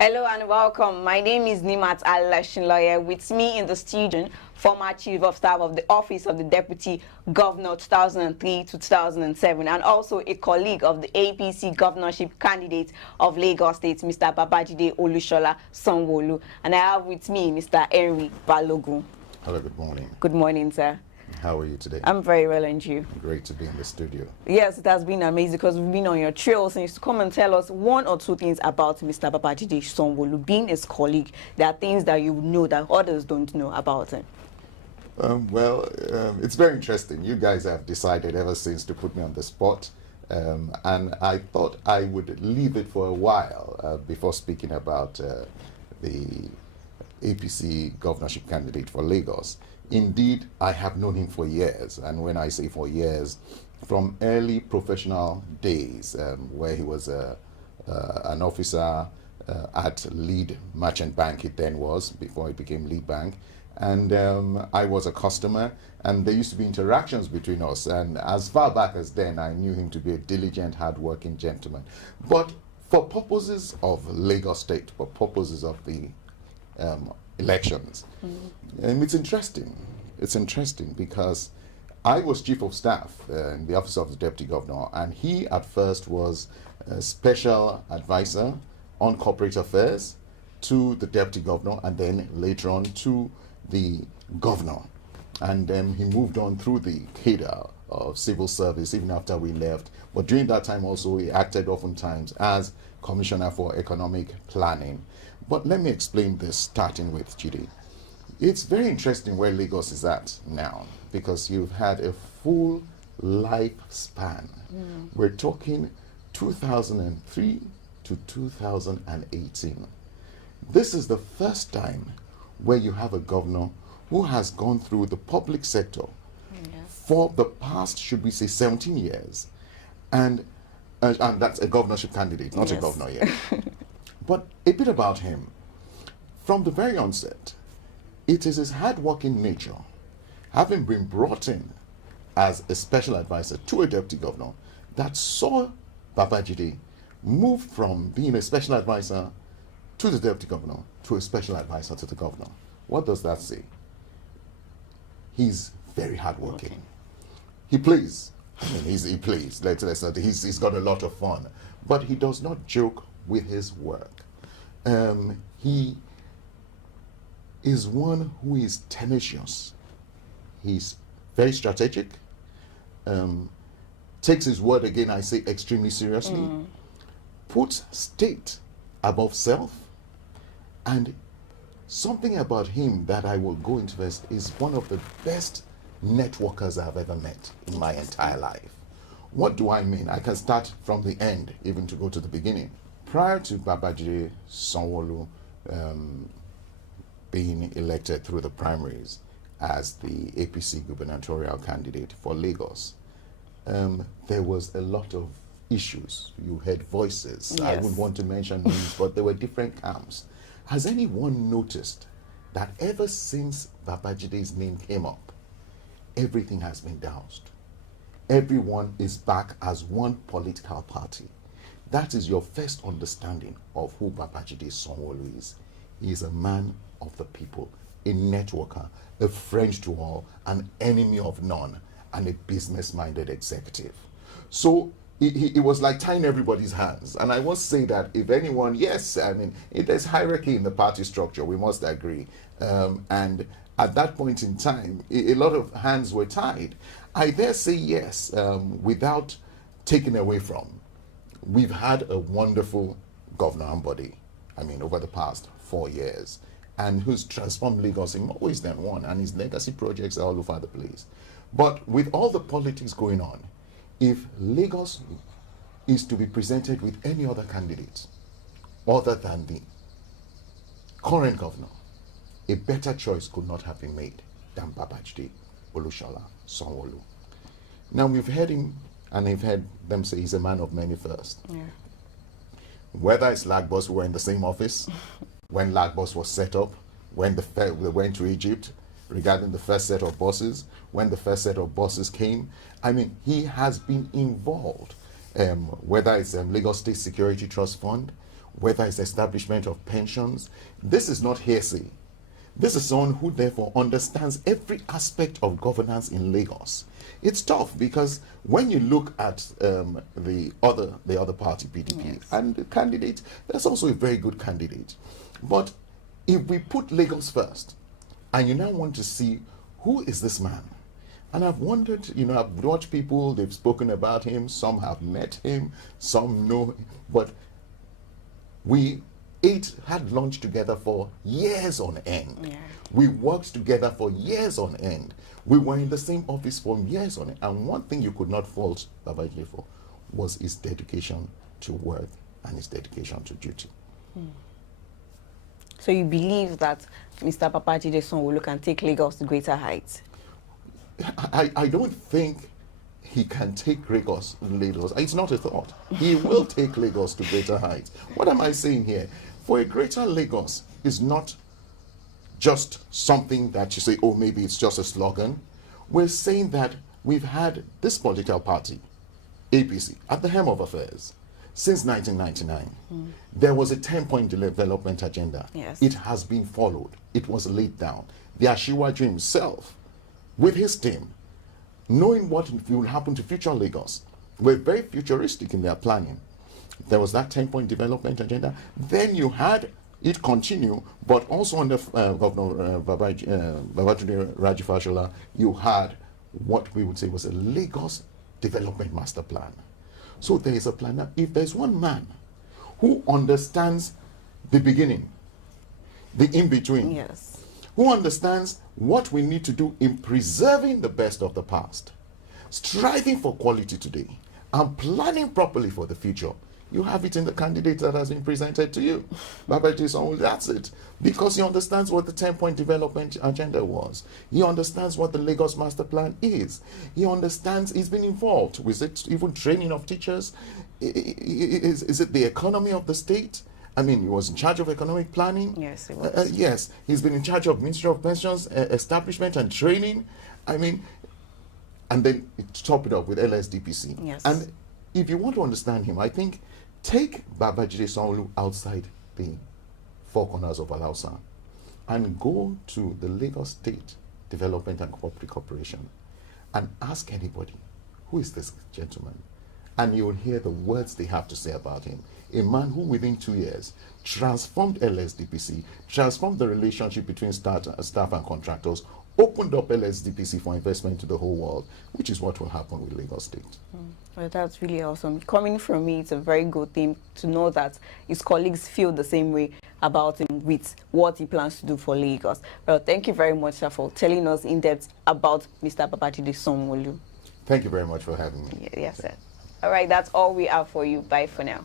Hello and welcome. My name is Nimat Alashinloye. With me in the studio, former Chief of Staff of the Office of the Deputy Governor 2003 to 2007, and also a colleague of the APC governorship candidate of Lagos State, Mr. Babajide Olushola Sanwo-Olu. And I have with me Mr. Henry Balogun. Hello, good morning. Good morning, sir. How are you today? I'm very well, and you? Great to be in the studio. Yes, it has been amazing because we've been on your trail since to come and tell us one or two things about Mr. Babajide Sanwo-Olu. Being his colleague, there are things that you know that others don't know about him. It's very interesting. You guys have decided ever since to put me on the spot. And I thought I would leave it for a while before speaking about the APC governorship candidate for Lagos. Indeed, I have known him for years, and when I say for years, from early professional days, where he was an officer at Lead Merchant Bank, it then was, before it became Lead Bank, and I was a customer, and there used to be interactions between us, and as far back as then, I knew him to be a diligent, hard-working gentleman. But for purposes of Lagos State, for purposes of the elections. It's interesting. It's interesting because I was Chief of Staff in the Office of the Deputy Governor, and he at first was a special advisor on corporate affairs to the Deputy Governor, and then later on to the Governor. And he moved on through the cadre of civil service even after we left. But during that time also, he acted oftentimes as Commissioner for Economic Planning. But let me explain this, starting with Chidi. It's very interesting where Lagos is at now, because you've had a full lifespan. We're talking 2003 to 2018. This is the first time where you have a governor who has gone through the public sector for the past, should we say, 17 years. And that's a governorship candidate, not a governor yet. But a bit about him. From the very onset, it is his hard-working nature, having been brought in as a special advisor to a deputy governor, that saw Babajide move from being a special advisor to the deputy governor to a special advisor to the governor. What does that say? He's very hardworking. He plays. I mean, he plays. Let's not. He's got a lot of fun, but he does not joke with his work. He is one who is tenacious. He's very strategic. Takes his word, again, I say, extremely seriously. Puts state above self. And something about him that I will go into first is one of the best networkers I've ever met in my entire life. What do I mean? I can start from the end, even to go to the beginning. Prior to Babajide Sanwo-Olu being elected through the primaries as the APC gubernatorial candidate for Lagos, there was a lot of issues. You heard voices. Yes. I wouldn't want to mention names, but there were different camps. Has anyone noticed that ever since Babajide's name came up, everything has been doused? Everyone is back as one political party. That is your first understanding of who Babajide Sanwo-Olu is. He is a man of the people, a networker, a friend to all, an enemy of none, and a business-minded executive. So it was like tying everybody's hands. And I must say that if anyone, yes, I mean, there's hierarchy in the party structure, we must agree. And at that point in time, a lot of hands were tied. I dare say yes, without taking away from. We've had a wonderful Governor Ambode, I mean, over the past 4 years, and who's transformed Lagos in more ways than one, and his legacy projects are all over the place. But with all the politics going on, if Lagos is to be presented with any other candidate other than the current governor, a better choice could not have been made than Babajide Olushola Sanwo-Olu. Now, we've heard him, and I've heard them say he's a man of many firsts. Yeah. Whether it's Lagos, we were in the same office when Lagos was set up, when they went to Egypt, regarding the first set of buses, when the first set of buses came. I mean, he has been involved, whether it's Lagos State Security Trust Fund, whether it's establishment of pensions. This is not hearsay. This is someone who therefore understands every aspect of governance in Lagos. It's tough because when you look at the other party, PDP, Yes. and the candidate, that's also a very good candidate. But if we put Lagos first, and you now want to see who is this man, and I've wondered, I've watched people, they've spoken about him, some have met him, some know him, but we had lunch together for years on end. Yeah. We worked together for years on end. We were in the same office for years on end. And one thing you could not fault Babajide for was his dedication to work and his dedication to duty. So you believe that Mr. Babajide Sanwo-Olu can take Lagos to greater heights? I don't think he can take Lagos. It's not a thought. He will take Lagos to greater heights. What am I saying here? For a greater Lagos is not just something that you say, oh, maybe it's just a slogan. We're saying that we've had this political party, APC, at the helm of affairs since 1999. There was a 10-point development agenda. Yes. It has been followed. It was laid down. The Ashiwaju himself, with his team, knowing what will happen to future Lagos, were very futuristic in their planning. There was that 10-point development agenda. Then you had it continue, but also under Governor Babajide Rajafashola, you had what we would say was a Lagos development master plan. So there is a plan. Now, if there's one man who understands the beginning, the in-between, Yes. who understands what we need to do in preserving the best of the past, striving for quality today, and planning properly for the future, you have it in the candidate that has been presented to you. Babajide Sanwo-Olu, that's it. Because he understands what the 10-point development agenda was. He understands what the Lagos Master Plan is. He understands, he's been involved. Was it even training of teachers? Is it the economy of the state? I mean, he was in charge of economic planning. Yes, he was. Yes, he's been in charge of Ministry of Pensions, establishment and training. I mean, and then top it up with LSDPC. Yes. And if you want to understand him, I think take Babajide Sanwo-Olu outside the four corners of Alausa and go to the Lagos State Development and Cooperative Corporation and ask anybody, who is this gentleman? And you'll hear the words they have to say about him. A man who within 2 years transformed LSDPC, transformed the relationship between staff and contractors, opened up LSDPC for investment to the whole world, which is what will happen with Lagos State. Well, that's really awesome. Coming from me, it's a very good thing to know that his colleagues feel the same way about him with what he plans to do for Lagos. Well, thank you very much, sir, for telling us in depth about Mr. Babajide Sanwo-Olu. Thank you very much for having me. Yes, sir. All right, that's all we have for you. Bye for now.